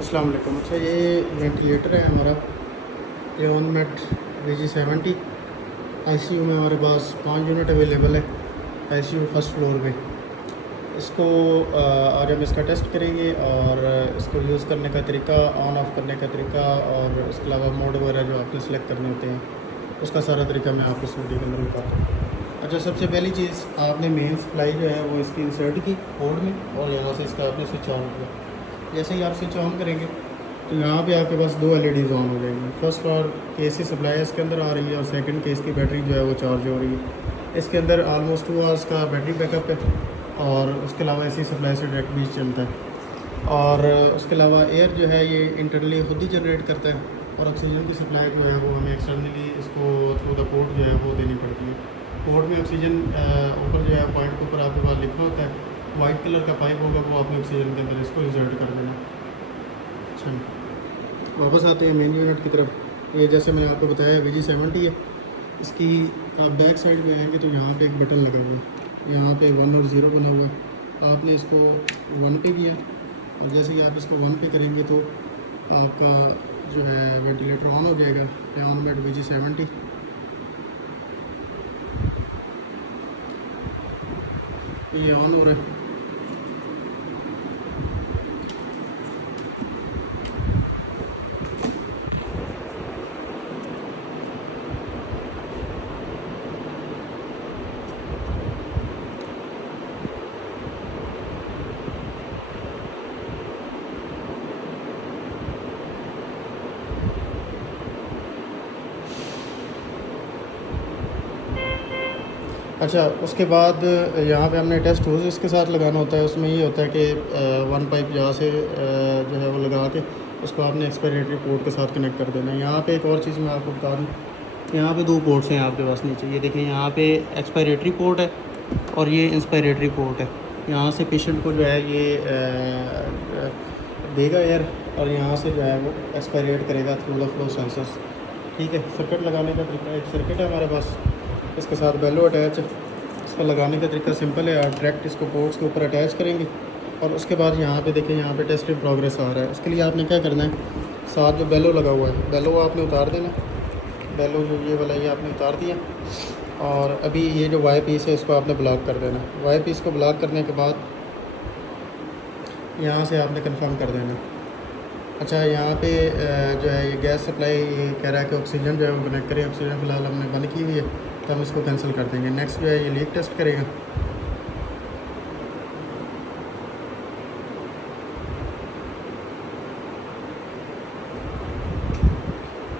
अस्सलाम वालेकुम। अच्छा, ये वेंटिलेटर है हमारा एओनमेट VG70। आईसीयू में हमारे पास 5 यूनिट अवेलेबल है आईसीयू फर्स्ट फ्लोर पे। इसको आज हम इसका टेस्ट करेंगे और इसको यूज़ करने का तरीका, ऑन ऑफ़ करने का तरीका और इसके अलावा मोड वगैरह जो आपने सेलेक्ट करने होते हैं उसका सारा तरीका मैं आपको इस वीडियो के अंदर बताता हूँ। अच्छा, सबसे पहली चीज़ आपने मेन सप्लाई जो है वो इसकी इंसर्ट की बोर्ड में और यहाँ से इसका आपने स्विच ऑन किया। जैसे ही आप स्विच ऑन करेंगे तो यहाँ पे आपके पास 2 LEDs ऑन हो जाएंगी। फर्स्ट और केस की सप्लाई इसके अंदर आ रही है और सेकंड केस की बैटरी जो है वो चार्ज हो रही है। इसके अंदर ऑलमोस्ट 2 आवर्स का बैटरी बैकअप है और उसके अलावा इसी सप्लाई से डायरेक्ट बीच चलता है। और उसके अलावा एयर जो है ये इंटरनली खुद ही जनरेट करता है और ऑक्सीजन की सप्लाई जो है वो हमें एक्सटर्नली इसको थ्रू द पोर्ट जो है वो देनी पड़ती है। पोर्ट में ऑक्सीजन ऊपर जो है पॉइंट के ऊपर आपके पास लिखा होता है, वाइट कलर का पाइप होगा, वो आपने ऑक्सीजन के अंदर इसको इंसर्ट कर देना। अच्छा, वापस आते हैं मेन यूनिट की तरफ। ये जैसे मैंने आपको बताया VG70 है। इसकी आप बैक साइड में आएंगे तो यहाँ पे एक बटन लगा हुआ है, यहाँ पे 1 और 0 बना हुआ है। आपने इसको 1 पे किया और जैसे कि आप इसको 1 पे करेंगे तो आपका जो है वेंटिलेटर ऑन हो जाएगा। एओनमेट VG70 ये ऑन हो रहा है। अच्छा, उसके बाद यहाँ पे हमने टेस्ट होज इसके साथ लगाना होता है। उसमें ये होता है कि 1 पाइप यहाँ से जो है वो लगा के उसको आपने एक्सपायरेटरी पोर्ट के साथ कनेक्ट कर देना है। यहाँ पे एक और चीज़ मैं आपको बता दूँ, यहाँ पे 2 पोर्ट्स हैं आपके पास नीचे। ये देखें, यहाँ पे एक्सपायरेटरी पोर्ट है और ये इंस्पायरेटरी पोर्ट है। यहाँ से पेशेंट को जो है ये देगा एयर और यहाँ से जो है वो एक्सपायरेट करेगा थ्रू द फ्लो सेंसर्स। ठीक है, सर्किट लगाने का तरीका, एक सर्किट है हमारे पास, इसके साथ बेलो अटैच है। इसका लगाने का तरीका सिंपल है, आप डायरेक्ट इसको पोर्ट्स के ऊपर अटैच करेंगे और उसके बाद यहाँ पे देखें, यहाँ पे टेस्ट इन प्रोग्रेस आ रहा है। उसके लिए आपने क्या करना है, साथ जो बेलो लगा हुआ है, बेलो आपने उतार देना। बेलो जो ये वाला ये आपने उतार दिया और अभी ये जो वाई पीस है इसको आपने ब्लॉक कर देना। वाई पीस को ब्लॉक करने के बाद यहाँ से आपने कंफर्म कर देना। अच्छा, यहाँ पे जो है ये गैस सप्लाई ये कह रहा है कि ऑक्सीजन जो है वो कनेक्ट करें। ऑक्सीजन फ़िलहाल हमने बंद की हुई है तो हम इसको कैंसिल कर देंगे। नेक्स्ट जो है ये लीक टेस्ट करेगा।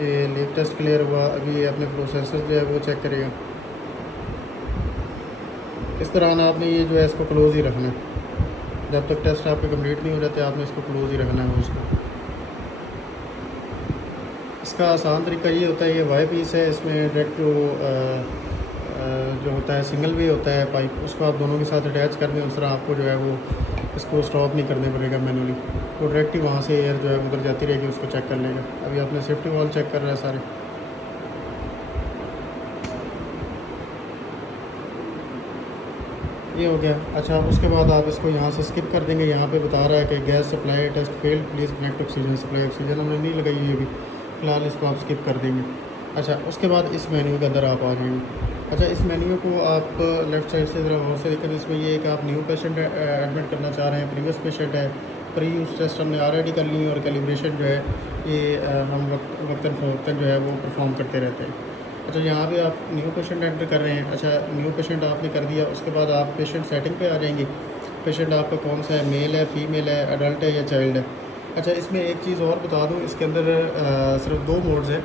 ये लीक टेस्ट क्लियर हुआ। अभी ये अपने प्रोसेसर जो है वो चेक करेगा। इस तरह आपने ये जो है इसको क्लोज़ ही रखना है। जब तक टेस्ट आपके कंप्लीट नहीं हो जाते आपने इसको क्लोज़ ही रखना है उसको। इसका आसान तरीका ये होता है, ये वाई पीस है, इसमें डायरेक्ट जो होता है सिंगल वे होता है पाइप, उसको आप दोनों के साथ अटैच कर दें। उस तरह आपको जो है वो इसको स्टॉप नहीं करने पड़ेगा मैनुअली, तो डायरेक्ट ही वहाँ से एयर जो है उधर जाती रहेगी, उसको चेक कर लेगा। अभी आपने सेफ्टी वाल चेक कर रहा है सारे। ये हो गया। अच्छा, उसके बाद आप इसको यहाँ से स्किप कर देंगे। यहाँ पे बता रहा है कि gas supply test failed, please connect oxygen supply. Oxygen हमने नहीं लगाई हुई अभी, फ़िलहाल इसको आप स्किप कर देंगे। अच्छा, उसके बाद इस मेन्यू के अंदर आप आ जाएंगे। अच्छा, इस मेन्यू को आप लेफ़्ट साइड से ज़रा गौर से देखें। इसमें ये कि आप न्यू पेशेंट एडमिट करना चाह रहे हैं, प्रीवियस पेशेंट है, प्री यूज़ टेस्ट हमने ऑलरेडी कर ली और कैलिब्रेशन जो है ये हम वक्तन फ़वक्तन जो है वो परफॉर्म करते रहते हैं। अच्छा, यहाँ पे आप न्यू पेशेंट एंटर कर रहे हैं। अच्छा, न्यू पेशेंट आपने कर दिया। उसके बाद आप पेशेंट सेटिंग पे आ जाएंगे। पेशेंट आपका कौन सा है, मेल है, फीमेल है, अडल्ट है या चाइल्ड है। अच्छा, इसमें एक चीज़ और बता दूँ, इसके अंदर सिर्फ 2 मोड्स हैं।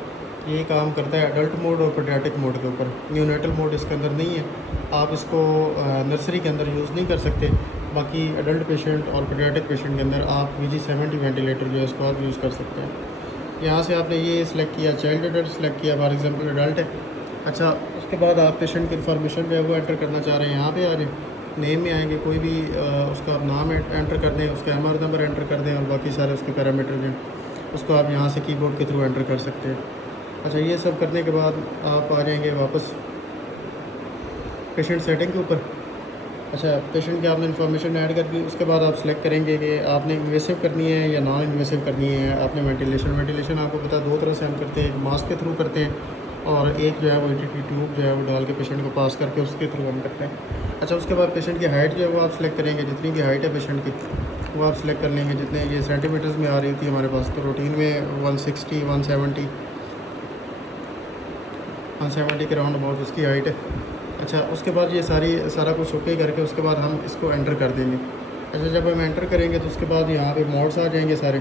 ये काम करता है अडल्ट मोड और पेडियाट्रिक मोड के ऊपर। न्यूनेटल मोड इसके अंदर नहीं है, आप इसको नर्सरी के अंदर यूज़ नहीं कर सकते। बाकी अडल्ट पेशेंट और पेडियाट्रिक पेशेंट के अंदर आप VG70 वेंटिलेटर जो है इसको आप यूज़ कर सकते हैं। यहाँ से आपने ये सिलेक्ट किया, चाइल्ड अडल्ट सेलेक्ट किया, फॉर एग्जांपल अडल्ट है। अच्छा, उसके बाद आप पेशेंट की इन्फॉर्मेशन जो है वो एंटर करना चाह रहे हैं। यहाँ पे आ जाए, नेम में आएंगे, कोई भी उसका आप नाम एंटर कर दें, उसका MR नंबर एंटर कर दें और बाकी सारे उसके पैरामीटर जो हैं उसको आप यहाँ से कीबोर्ड के थ्रू एंटर कर सकते हैं। अच्छा, ये सब करने के बाद आप आ जाएंगे वापस पेशेंट सेटिंग के ऊपर। अच्छा, पेशेंट की आपने इन्फॉर्मेशन ऐड कर दी, उसके बाद आप सेलेक्ट करेंगे कि आपने इन्वेसिव करनी है या नॉन इन्वेसिव करनी है। आपने वेंटिलेशन आपको पता है 2 तरह से हम करते हैं, एक मास्क के थ्रू करते हैं और एक जो है वो ईटीटी ट्यूब जो है वो डाल के पेशेंट को पास करके उसके थ्रू हम करते हैं। अच्छा, उसके बाद पेशेंट की हाइट जो है वो आप सेलेक्ट करेंगे, जितनी भी हाइट है पेशेंट की वो आप सेलेक्ट कर लेंगे। जितने ये सेंटीमीटर्स में आ रही थी हमारे पास, तो रूटीन में 160 170 के राउंड अबाउट उसकी हाइट है। अच्छा, उसके बाद ये सारा कुछ ओके करके उसके बाद हम इसको एंटर कर देंगे। अच्छा, जब हम एंटर करेंगे तो उसके बाद यहाँ पे मोड्स आ जाएंगे, सारे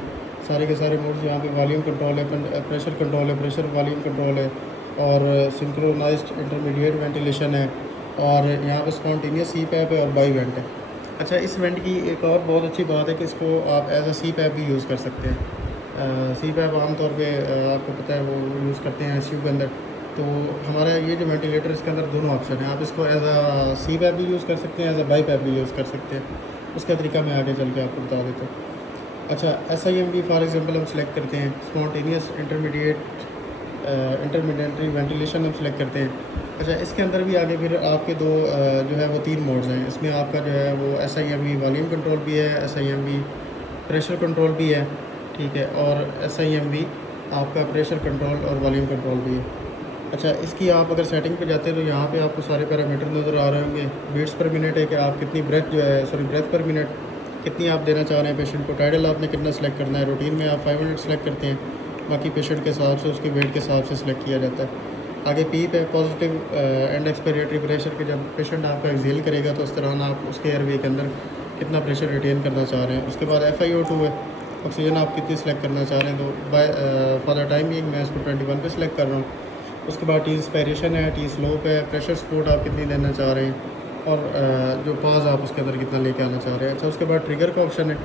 के सारे मोड्स। यहाँ पे वॉल्यूम कंट्रोल है, प्रेशर कंट्रोल है, प्रेशर वॉल्यूम कंट्रोल है, और सिंक्रोनाइज्ड इंटरमीडिएट वेंटिलेशन है, और यहाँ पे स्पॉन्टेनियस सी पैप है और बाई वेंट है। अच्छा, इस वेंट की एक और बहुत अच्छी बात है कि इसको आप एज अ सी पैप भी यूज़ कर सकते हैं। सी पैप आमतौर पे आपको पता है वो यूज़ करते हैं आईसीयू के अंदर। तो हमारा ये जो वेंटिलेटर इसके अंदर दोनों ऑप्शन है, आप इसको एज अ सी पैप भी यूज़ कर सकते हैं, एज अ बाई पैप भी यूज़ कर सकते हैं। उसका तरीका मैं आगे चल के आपको बता देता हूँ। अच्छा, SIMV फॉर एग्जांपल हम सेलेक्ट करते हैं, स्पॉन्टेनियस इंटरमीडिएटरी वेंटिलेशन हम सेलेक्ट करते हैं। अच्छा, इसके अंदर भी आगे फिर आपके जो है वो 3 मोड्स हैं। इसमें आपका जो है वो SIMV वॉल्यूम कंट्रोल भी है, SIMV प्रेशर कंट्रोल भी है, ठीक है, और SIMV आपका प्रेशर कंट्रोल और वॉल्यूम कंट्रोल भी है। अच्छा, इसकी आप अगर सेटिंग पे जाते हैं तो यहाँ पे आपको सारे पैरामीटर नज़र आ रहे होंगे। बीट्स पर मिनट है कि आप कितनी ब्रेथ पर मिनट कितनी आप देना चाह रहे हैं पेशेंट को। टाइडल आपने कितना सेलेक्ट करना है, रूटीन में आप 5 मिनट सेलेक्ट करते हैं, बाकी पेशेंट के हिसाब से उसके वेट के हिसाब से सिलेक्ट किया जाता है। आगे पीप है, पॉजिटिव एंड एक्सपायरेटरी प्रेशर के जब पेशेंट आपका एक्सेल करेगा तो उस तरह आप उसके एयरवे के अंदर कितना प्रेशर रिटेन करना चाह रहे हैं। उसके बाद FiO2 है, ऑक्सीजन आप कितनी सेलेक्ट करना चाह रहे हैं। तो बाय फॉर द टाइम मैं इसको 21 पे सिलेक्ट कर रहा हूँ। उसके बाद टी इंस्पायरेशन है, टी स्लोप है, प्रेशर सपोर्ट आप कितनी देना चाह रहे हैं, और जो पाज आप उसके अंदर कितना लेके आना चाह रहे हैं। अच्छा, उसके बाद ट्रिगर का ऑप्शन है।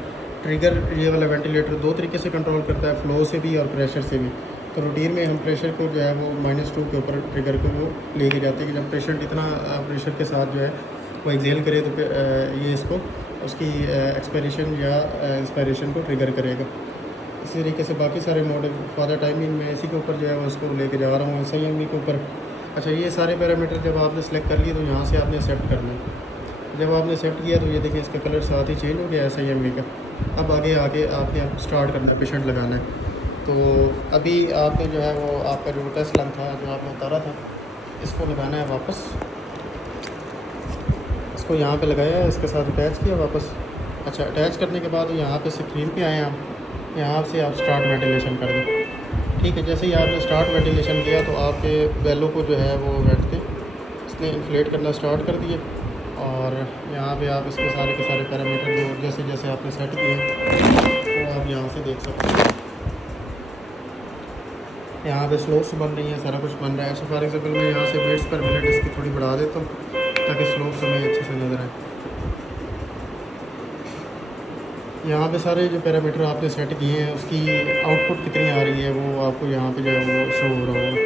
ट्रिगर ये वाला वेंटिलेटर 2 तरीके से कंट्रोल करता है, फ्लो से भी और प्रेशर से भी। तो रूटीन में हम प्रेशर को जो है वो -2 के ऊपर ट्रिगर को वो लेके जाते हैं कि जब पेशेंट इतना प्रेशर के साथ जो है वो एक्सेल करे तो ये इसको उसकी एक्सपायरेशन या इंस्पायरेशन को ट्रिगर करेगा। इसी तरीके से बाकी सारे मोड फॉर द टाइमिंग में इसी के ऊपर जो है वो उसको लेके जा रहा हूँ, SIMV के ऊपर। अच्छा, ये सारे पैरामीटर जब आपने सेलेक्ट कर लिए तो यहाँ से आपने एक्सेप्ट करना है। जब आपने एक्सेप्ट किया तो ये देखिए इसका कलर साथ ही चेंज हो गया SIMV का। अब आगे आपने अब स्टार्ट करना है, पेशेंट लगाना है। तो अभी आपने जो है वो आपका जो टेस्ट लंग था जो आपने उतारा था, इसको लगाना है वापस। इसको यहाँ पे लगाया है, इसके साथ अटैच किया वापस। अच्छा, अटैच करने के बाद यहाँ पे स्क्रीन पे आए आप, यहाँ से आप स्टार्ट वेंटिलेशन कर दें। ठीक है, जैसे ही आपने स्टार्ट वेंटिलेशन किया तो आपके बेलों को जो है वो वेंट थे इसने इन्फ्लेट करना स्टार्ट कर दिए, और यहाँ पे आप इसके सारे के सारे पैरामीटर जो जैसे जैसे आपने सेट किए वो आप यहाँ से देख सकते हैं। यहाँ पे स्लोप्स बन रही हैं, सारा कुछ बन रहा है। अच्छा, फॉर एग्जाम्पल मैं यहाँ से बीट्स पर मिनट इसकी थोड़ी बढ़ा देता हूँ ताकि स्लोप्स हमें अच्छे से नज़र आए। यहाँ पे सारे जो पैरामीटर आपने सेट किए हैं उसकी आउटपुट कितनी आ रही है वो आपको यहाँ पे जो है वो शो हो रहा होगा।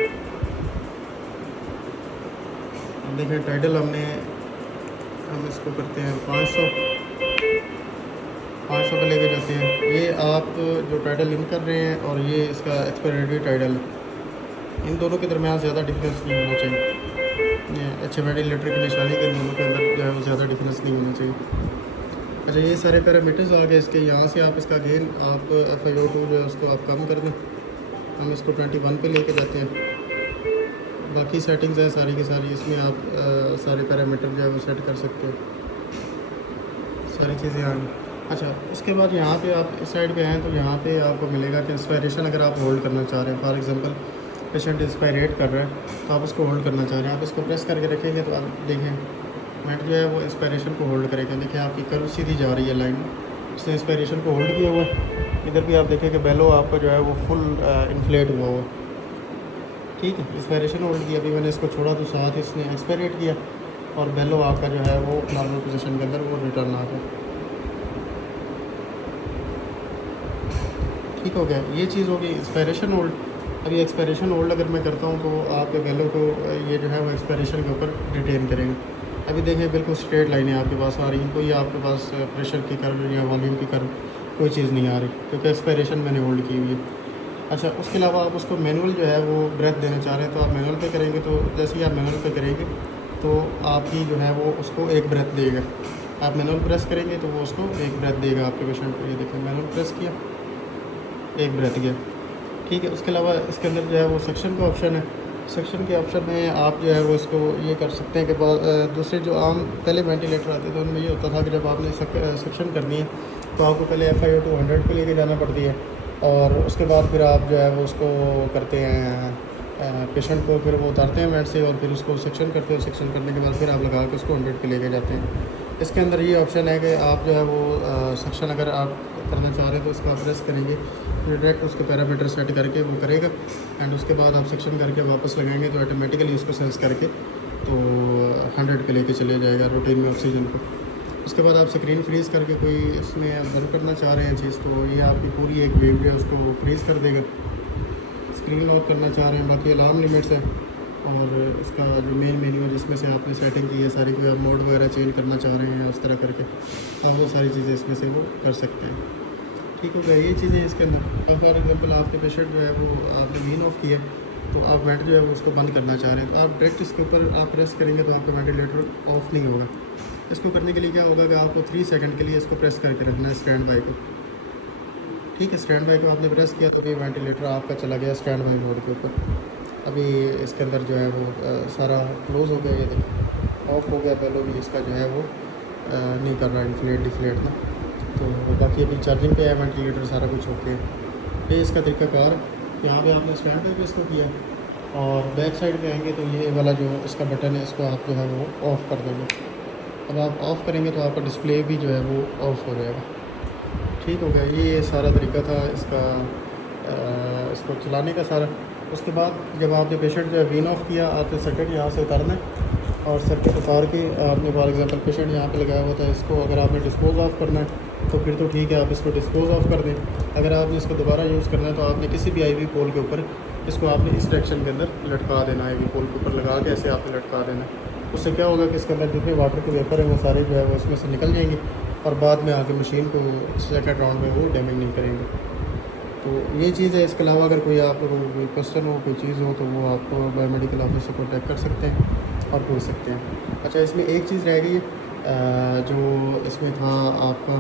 अब देखें, टाइटल हम इसको करते हैं 500 पे लेके जाते हैं। ये आप जो टाइटल लिंक कर रहे हैं और ये इसका एक्सपायरी टाइटल, इन दोनों के दरमियान ज़्यादा डिफरेंस नहीं होना चाहिए। ये अच्छे वेंटिलेटर की निशानी के दोनों के अंदर जो है वो ज़्यादा डिफरेंस नहीं होना चाहिए। अच्छा, ये सारे पैरामीटर्स आ गए इसके। यहाँ से आप इसका गेन आप FiO2 जो है उसको आप कम कर दें। हम इसको 21 पे लेके जाते हैं। बाकी सेटिंग्स हैं सारी की सारी, इसमें आप सारे पैरामीटर जो है वो सेट कर सकते हो, सारी चीज़ें आ गई। अच्छा, इसके बाद यहाँ पे आप इस साइड पे आएँ तो यहाँ पे आपको मिलेगा कि इंस्पायरेशन अगर आप होल्ड करना चाह रहे हैं, फॉर एग्जांपल पेशेंट इंस्पायरेट कर रहा है तो आप उसको होल्ड करना चाह रहे हैं, आप इसको प्रेस करके रखेंगे तो आप देखें मिनट जो है वो इंस्पायरेशन को होल्ड करेगा। देखिए आपकी कर्व सीधी जा रही है लाइन, उसने इंस्पायरेशन को होल्ड किया हुआ है। इधर भी आप देखें कि बेलो आपका जो है वो फुल इन्फ्लेट हुआ हुआ। ठीक है, इंस्पायरेशन होल्ड किया, अभी मैंने इसको छोड़ा तो साथ इसने एक्सपायरेट किया और बेलो आपका जो है वो नॉर्मल पोजीशन के अंदर वो रिटर्न आ गया। ठीक हो गया, ये चीज़ होगी इंस्पायरेशन होल्ड। अभी एक्सपायरेशन होल्ड अगर मैं करता हूँ तो आपके बेलो को ये जो है वो एक्सपायरेशन के ऊपर रिटेन करेंगे। अभी देखें बिल्कुल स्ट्रेट लाइनें आपके पास आ रही हैं, कोई आपके पास प्रेशर की कर्व या वॉल्यूम की कर्व कोई चीज़ नहीं आ रही, क्योंकि एक्सपायरेशन मैंने होल्ड की हुई है। अच्छा, उसके अलावा आप उसको मैनुअल जो है वो ब्रेथ देना चाह रहे हैं तो आप मैनुअल पे करेंगे। तो जैसे ही आप मैनुअल पे करेंगे तो आपकी जो है वो उसको एक ब्रेथ देगा। आप मैनुअल प्रेस करेंगे तो वो उसको एक ब्रेथ देगा आपके पेशेंट को। ये देखें मैनुअल प्रेस किया, एक ब्रेथ गया। ठीक है, उसके अलावा इसके अंदर जो है वो सेक्शन का ऑप्शन है। सेक्शन के ऑप्शन में आप जो है वो इसको ये कर सकते हैं कि दूसरे जो आम पहले वेंटिलेटर आते थे उनमें ये होता था कि जब आपने सेक्शन करनी है तो आपको पहले FiO 200 पे लेके जाना पड़ती है, और उसके बाद फिर आप जो है वो उसको करते हैं पेशेंट को, फिर वो उतारते हैं बेड से और फिर उसको सेक्शन करते हैं। सेक्शन करने के बाद फिर आप लगा के उसको 100 पे लेके जाते हैं। इसके अंदर ये ऑप्शन है कि आप जो है वो सेक्शन अगर आप करना चाह रहे हैं तो इसको आप प्रेस करेंगे, फिर डायरेक्ट उसके पैरामीटर सेट करके वो करेगा, एंड उसके बाद आप सेक्शन करके वापस लगाएंगे तो ऑटोमेटिकली उसको सेंस करके तो 100 पे लेके चले जाएगा रूटीन में ऑक्सीजन को। उसके बाद आप स्क्रीन फ्रीज़ करके कोई इसमें आप बंद करना चाह रहे हैं चीज़, तो ये आपकी पूरी एक वेव जो है उसको फ्रीज़ कर देगा। स्क्रीन लॉक करना चाह रहे हैं, बाकी अलार्म लिमिट्स है, और इसका जो मेन मेन्यू है जिसमें से आपने सेटिंग की है सारी, कोई आप मोड वगैरह चेंज करना चाह रहे हैं उस तरह करके आप वो सारी चीज़ें इसमें से वो कर सकते हैं। ठीक हो गया, ये चीज़ें इसके अंदर। फॉर एग्जांपल आपके पेशेंट जो है वो आपने वीन ऑफ किया तो आप वेंट जो है वो उसको बंद करना चाह रहे हैं, तो आप डायरेक्ट इसके ऊपर आप प्रेस करेंगे तो आपका वेंटिलेटर ऑफ नहीं होगा। इसको करने के लिए क्या होगा कि आपको 3 सेकंड के लिए इसको प्रेस करके रखना है स्टैंड बाई को। ठीक है, स्टैंड बाई को आपने प्रेस किया तो भी वेंटिलेटर आपका चला गया स्टैंड बाई मोड के ऊपर। अभी इसके अंदर जो है वो सारा क्लोज़ हो गया, ये देखिए ऑफ हो गया। पहले भी इसका जो है वो नहीं कर रहा इन्फ्लेट डिफ्लेट ना, तो बाकी अभी चार्जिंग पे है वेंटिलेटर, सारा कुछ ओके है। ये इसका तरीकाकार यहाँ पे आपने स्टैंड पे इसको किया, और बैक साइड पे आएंगे तो ये वाला जो इसका बटन है इसको आप जो है वो ऑफ़ कर देंगे। अब आप ऑफ़ करेंगे तो आपका डिस्प्ले भी जो है वो ऑफ़ हो जाएगा। ठीक हो गया, ये सारा तरीका था इसका इसको चलाने का सारा। उसके बाद जब आपने पेशेंट जो है वीन ऑफ किया, आपने सर्किट यहाँ से उतारना है, और सर्किट उतार के आपने फॉर एग्जांपल पेशेंट यहाँ पे लगाया हुआ था, इसको अगर आपने डिस्पोज ऑफ करना है तो फिर तो ठीक है, आप इसको डिस्पोज ऑफ कर दें। अगर आपने इसको दोबारा यूज़ करना है तो आपने किसी भी IV पोल के ऊपर इसको आपने इस डायरेक्शन के अंदर लटका देना, IV पोल के ऊपर लगा के ऐसे आपने लटका देना। उससे क्या होगा कि इसके अंदर जितने वाटर के वेपर हैं वो सारे जो है वो इसमें से निकल जाएंगे, और बाद में आके मशीन को सेकंड राउंड में वो डैमेज नहीं करेंगे। तो ये चीज़ है। इसके अलावा अगर कोई आप लोगों को कोई क्वेश्चन हो, कोई चीज़ हो, तो वो आप बायोमेडिकल ऑफिस से कॉन्टैक्ट कर सकते हैं और पूछ सकते हैं। अच्छा, इसमें एक चीज़ रह गई है जो इसमें था आपका